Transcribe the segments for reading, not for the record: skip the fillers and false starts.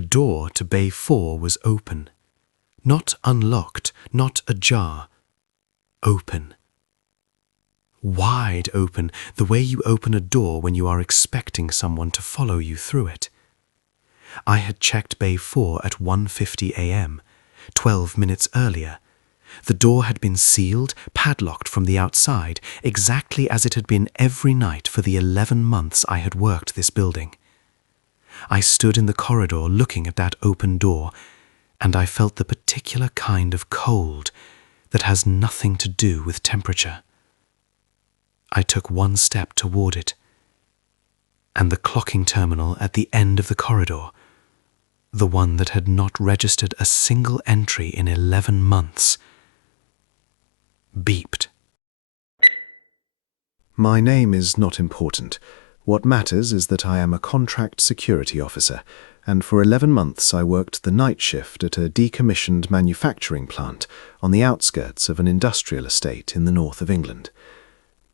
The door to Bay 4 was open. Not unlocked, not ajar. Open. Wide open, the way you open a door when you are expecting someone to follow you through it. I had checked Bay 4 at 1:50 a.m., 12 minutes earlier. The door had been sealed, padlocked from the outside, exactly as it had been every night for the 11 months I had worked this building. I stood in the corridor looking at that open door, and I felt the particular kind of cold that has nothing to do with temperature. I took one step toward it, and the clocking terminal at the end of the corridor, the one that had not registered a single entry in 11 months, beeped. My name is not important. What matters is that I am a contract security officer, and for 11 months I worked the night shift at a decommissioned manufacturing plant on the outskirts of an industrial estate in the north of England.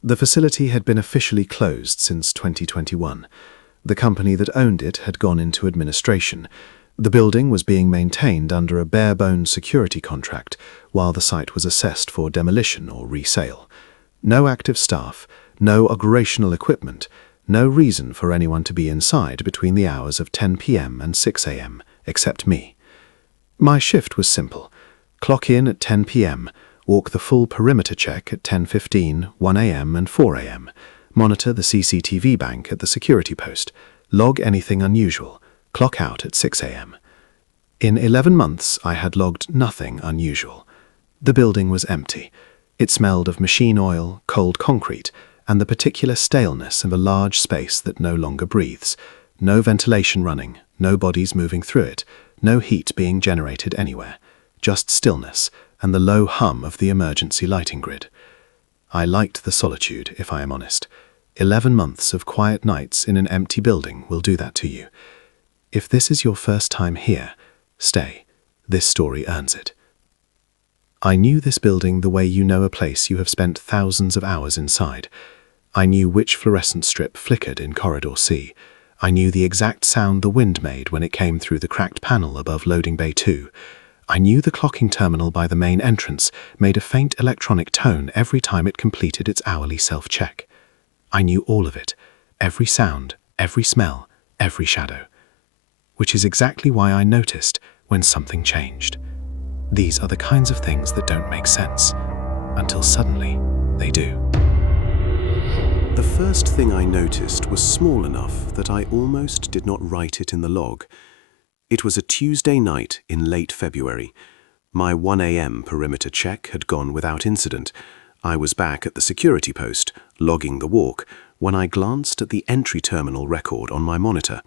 The facility had been officially closed since 2021. The company that owned it had gone into administration. The building was being maintained under a bare-bones security contract while the site was assessed for demolition or resale. No active staff, no operational equipment, no reason for anyone to be inside between the hours of 10 p.m. and 6 a.m., except me. My shift was simple. Clock in at 10 p.m., walk the full perimeter check at 10:15, 1 a.m. and 4 a.m., monitor the CCTV bank at the security post, log anything unusual, clock out at 6 a.m. In 11 months, I had logged nothing unusual. The building was empty. It smelled of machine oil, cold concrete, and the particular staleness of a large space that no longer breathes. No ventilation running, no bodies moving through it, no heat being generated anywhere. Just stillness and the low hum of the emergency lighting grid. I liked the solitude, if I am honest. 11 months of quiet nights in an empty building will do that to you. If this is your first time here, stay. This story earns it. I knew this building the way you know a place you have spent thousands of hours inside. I knew which fluorescent strip flickered in Corridor C. I knew the exact sound the wind made when it came through the cracked panel above loading bay 2. I knew the clocking terminal by the main entrance made a faint electronic tone every time it completed its hourly self-check. I knew all of it, every sound, every smell, every shadow. Which is exactly why I noticed when something changed. These are the kinds of things that don't make sense, until suddenly they do. The first thing I noticed was small enough that I almost did not write it in the log. It was a Tuesday night in late February. My 1 a.m. perimeter check had gone without incident. I was back at the security post, logging the walk, when I glanced at the entry terminal record on my monitor.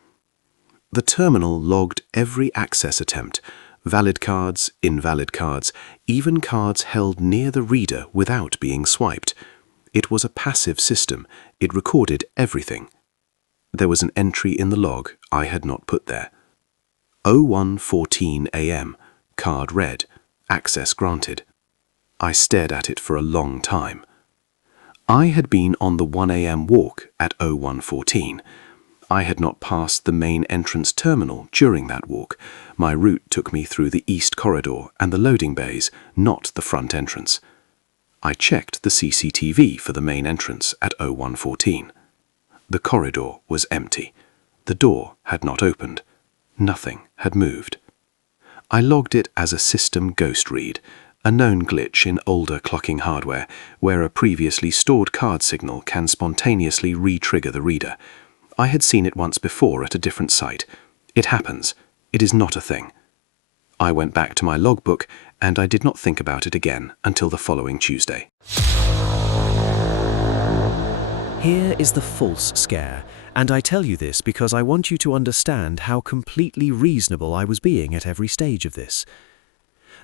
The terminal logged every access attempt, valid cards, invalid cards, even cards held near the reader without being swiped. It was a passive system. It recorded everything. There was an entry in the log I had not put there. 01:14 a.m. Card read. Access granted. I stared at it for a long time. I had been on the 1 a.m. walk at 01:14. I had not passed the main entrance terminal during that walk. My route took me through the east corridor and the loading bays, not the front entrance. I checked the CCTV for the main entrance at 01:14. The corridor was empty. The door had not opened. Nothing had moved. I logged it as a system ghost read, a known glitch in older clocking hardware where a previously stored card signal can spontaneously re-trigger the reader. I had seen it once before at a different site. It happens. It is not a thing. I went back to my logbook and I did not think about it again until the following Tuesday. Here is the false scare, and I tell you this because I want you to understand how completely reasonable I was being at every stage of this.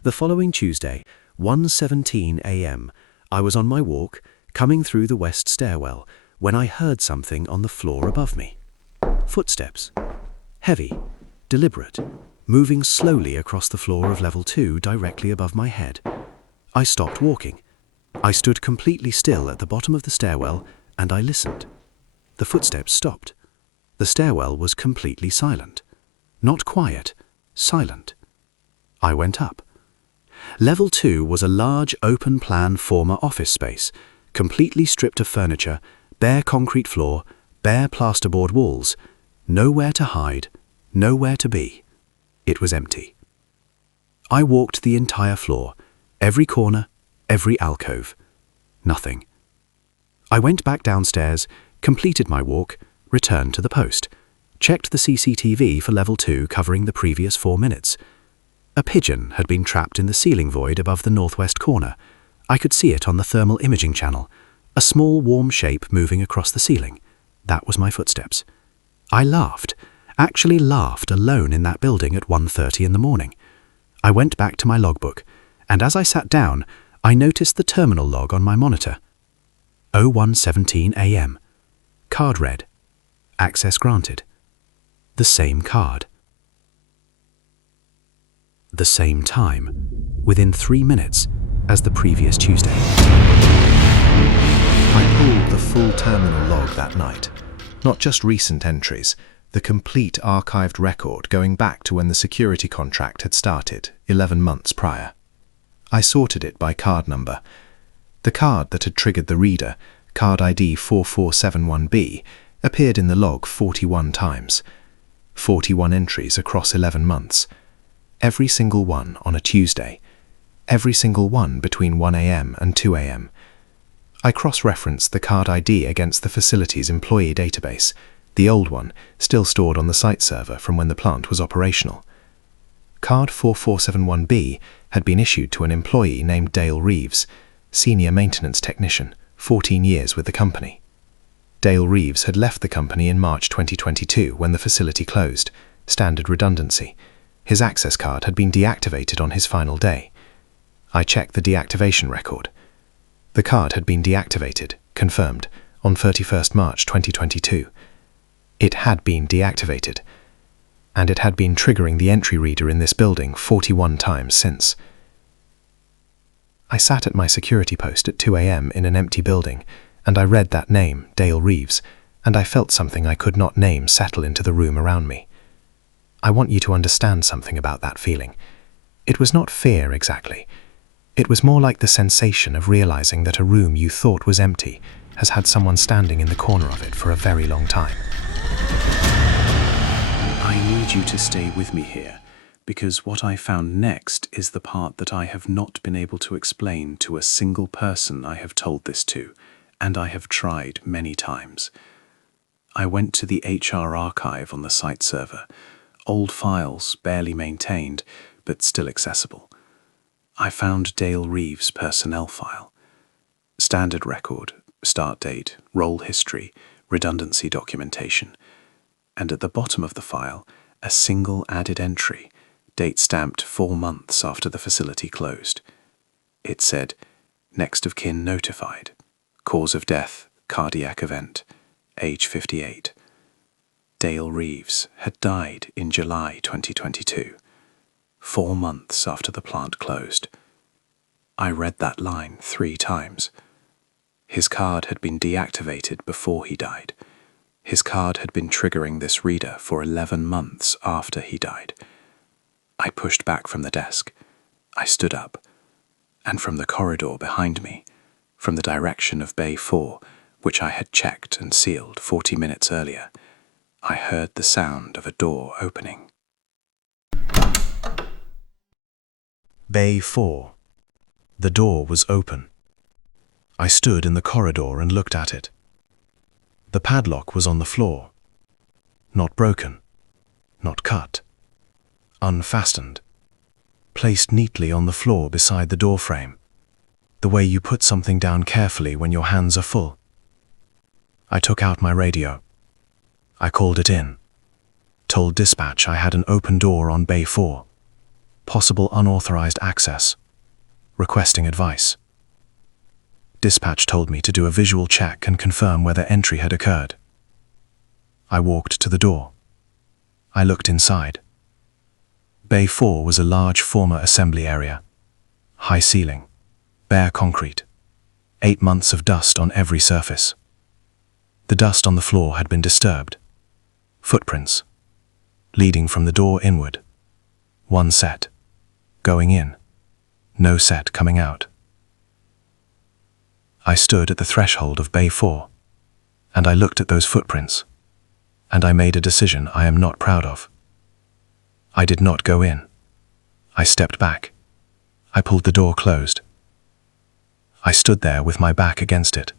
The following Tuesday, 1:17 a.m., I was on my walk, coming through the west stairwell, when I heard something on the floor above me. Footsteps. Heavy, deliberate, moving slowly across the floor of level 2 directly above my head. I stopped walking. I stood completely still at the bottom of the stairwell and I listened. The footsteps stopped. The stairwell was completely silent. Not quiet, silent. I went up. Level 2 was a large open-plan former office space, completely stripped of furniture, bare concrete floor, bare plasterboard walls, nowhere to hide, nowhere to be. It was empty. I walked the entire floor, every corner, every alcove. Nothing. I went back downstairs, completed my walk, returned to the post, checked the CCTV for level 2 covering the previous 4 minutes. A pigeon had been trapped in the ceiling void above the northwest corner. I could see it on the thermal imaging channel, a small warm shape moving across the ceiling. That was my footsteps. I laughed, actually laughed alone in that building at 1:30 in the morning. I went back to my logbook, and as I sat down, I noticed the terminal log on my monitor. 01:17 a.m. Card read. Access granted. The same card. The same time, within 3 minutes, as the previous Tuesday. I pulled the full terminal log that night. Not just recent entries, the complete archived record going back to when the security contract had started, 11 months prior. I sorted it by card number. The card that had triggered the reader, card ID 4471B, appeared in the log 41 times. 41 entries across 11 months. Every single one on a Tuesday. Every single one between 1 a.m. and 2 a.m. I cross-referenced the card ID against the facility's employee database, the old one still stored on the site server from when the plant was operational. Card 4471B had been issued to an employee named Dale Reeves, senior maintenance technician, 14 years with the company. Dale Reeves had left the company in March 2022 when the facility closed, standard redundancy. His access card had been deactivated on his final day. I checked the deactivation record. The card had been deactivated, confirmed, on 31st March 2022. It had been deactivated, and it had been triggering the entry reader in this building 41 times since. I sat at my security post at 2 a.m. in an empty building, and I read that name, Dale Reeves, and I felt something I could not name settle into the room around me. I want you to understand something about that feeling. It was not fear exactly. It was more like the sensation of realizing that a room you thought was empty has had someone standing in the corner of it for a very long time. I need you to stay with me here, because what I found next is the part that I have not been able to explain to a single person I have told this to, and I have tried many times. I went to the HR archive on the site server, old files, barely maintained, but still accessible. I found Dale Reeves' personnel file. Standard record, start date, role history, redundancy documentation, and at the bottom of the file, a single added entry, date stamped 4 months after the facility closed. It said, next of kin notified, cause of death, cardiac event, age 58. Dale Reeves had died in July 2022, 4 months after the plant closed. I read that line 3 times. His card had been deactivated before he died. His card had been triggering this reader for 11 months after he died. I pushed back from the desk. I stood up, and from the corridor behind me, from the direction of Bay 4, which I had checked and sealed 40 minutes earlier, I heard the sound of a door opening. Bay 4. The door was open. I stood in the corridor and looked at it. The padlock was on the floor. Not broken. Not cut. Unfastened. Placed neatly on the floor beside the doorframe. The way you put something down carefully when your hands are full. I took out my radio. I called it in. Told dispatch I had an open door on Bay 4. Possible unauthorized access. Requesting advice. Dispatch told me to do a visual check and confirm whether entry had occurred. I walked to the door. I looked inside. Bay 4 was a large former assembly area. High ceiling. Bare concrete. 8 months of dust on every surface. The dust on the floor had been disturbed. Footprints. Leading from the door inward. One set going in, no set coming out. I stood at the threshold of Bay 4, and I looked at those footprints, and I made a decision I am not proud of. I did not go in. I stepped back. I pulled the door closed. I stood there with my back against it,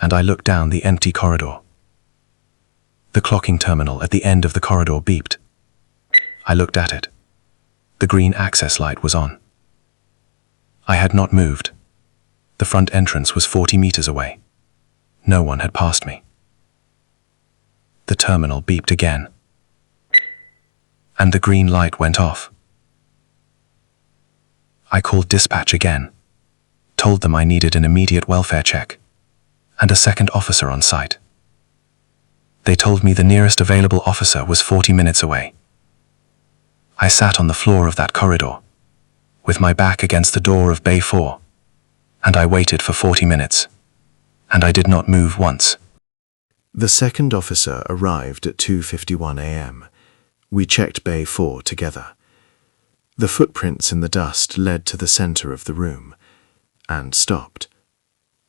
and I looked down the empty corridor. The clocking terminal at the end of the corridor beeped. I looked at it. The green access light was on. I had not moved. The front entrance was 40 meters away. No one had passed me. The terminal beeped again, and the green light went off. I called dispatch again, told them I needed an immediate welfare check and a second officer on site. They told me the nearest available officer was 40 minutes away. I sat on the floor of that corridor, with my back against the door of Bay 4, and I waited for 40 minutes, and I did not move once. The second officer arrived at 2:51 a.m. We checked Bay 4 together. The footprints in the dust led to the center of the room, and stopped.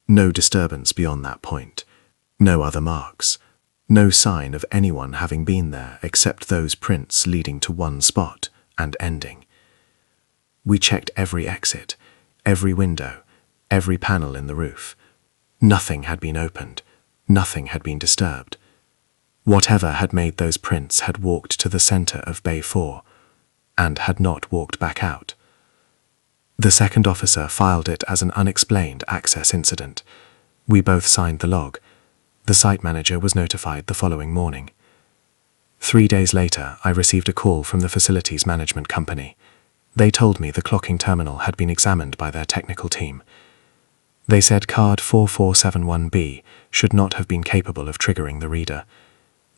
No disturbance beyond that point, no other marks, no sign of anyone having been there except those prints leading to one spot and ending. We checked every exit, every window, every panel in the roof. Nothing had been opened, nothing had been disturbed. Whatever had made those prints had walked to the center of Bay 4 and had not walked back out. The second officer filed it as an unexplained access incident. We both signed the log. The site manager was notified the following morning. 3 days later, I received a call from the facilities management company. They told me the clocking terminal had been examined by their technical team. They said card 4471B should not have been capable of triggering the reader.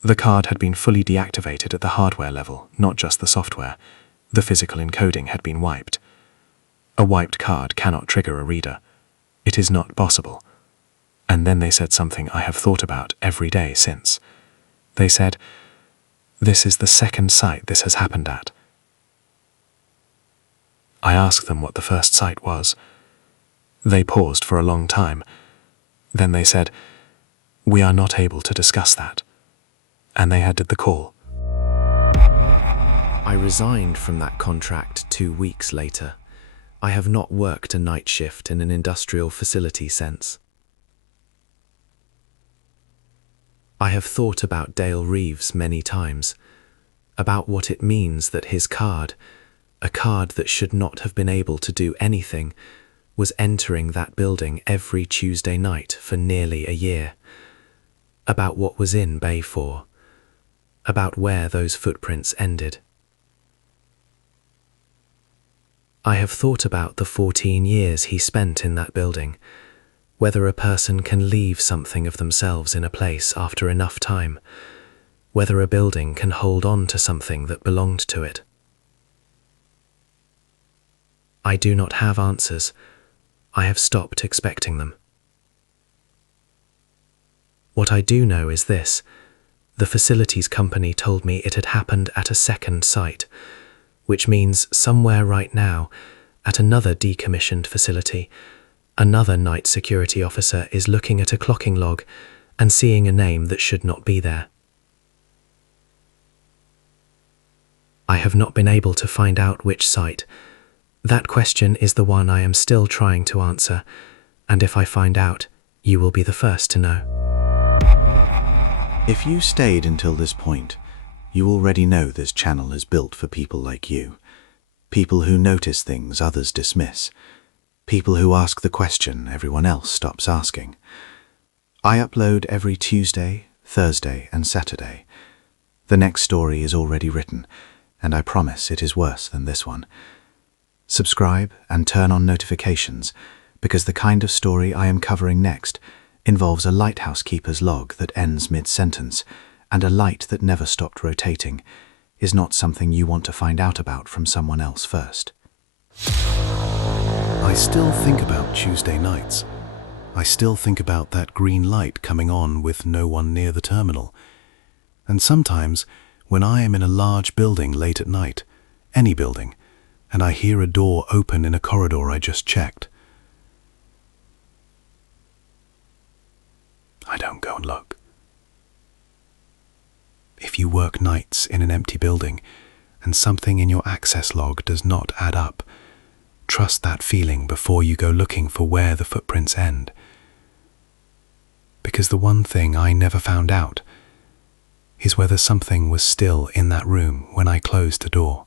The card had been fully deactivated at the hardware level, not just the software. The physical encoding had been wiped. A wiped card cannot trigger a reader. It is not possible. And then they said something I have thought about every day since. They said, "This is the second site this has happened at." I asked them what the first site was. They paused for a long time. Then they said, "We are not able to discuss that." And they ended the call. I resigned from that contract 2 weeks later. I have not worked a night shift in an industrial facility since. I have thought about Dale Reeves many times, about what it means that his card, a card that should not have been able to do anything, was entering that building every Tuesday night for nearly a year, about what was in Bay 4, about where those footprints ended. I have thought about the 14 years he spent in that building, whether a person can leave something of themselves in a place after enough time, whether a building can hold on to something that belonged to it. I do not have answers. I have stopped expecting them. What I do know is this: the facilities company told me it had happened at a second site, which means somewhere right now, at another decommissioned facility, another night security officer is looking at a clocking log and seeing a name that should not be there. I have not been able to find out which site. That question is the one I am still trying to answer, and if I find out, you will be the first to know. If you stayed until this point, you already know this channel is built for people like you. People who notice things others dismiss. People who ask the question everyone else stops asking. I upload every Tuesday, Thursday, and Saturday. The next story is already written, and I promise it is worse than this one. Subscribe and turn on notifications, because the kind of story I am covering next involves a lighthouse keeper's log that ends mid-sentence, and a light that never stopped rotating, is not something you want to find out about from someone else first. I still think about Tuesday nights. I still think about that green light coming on with no one near the terminal. And sometimes, when I am in a large building late at night, any building, and I hear a door open in a corridor I just checked. I don't go and look. If you work nights in an empty building and something in your access log does not add up, trust that feeling before you go looking for where the footprints end. Because the one thing I never found out is whether something was still in that room when I closed the door.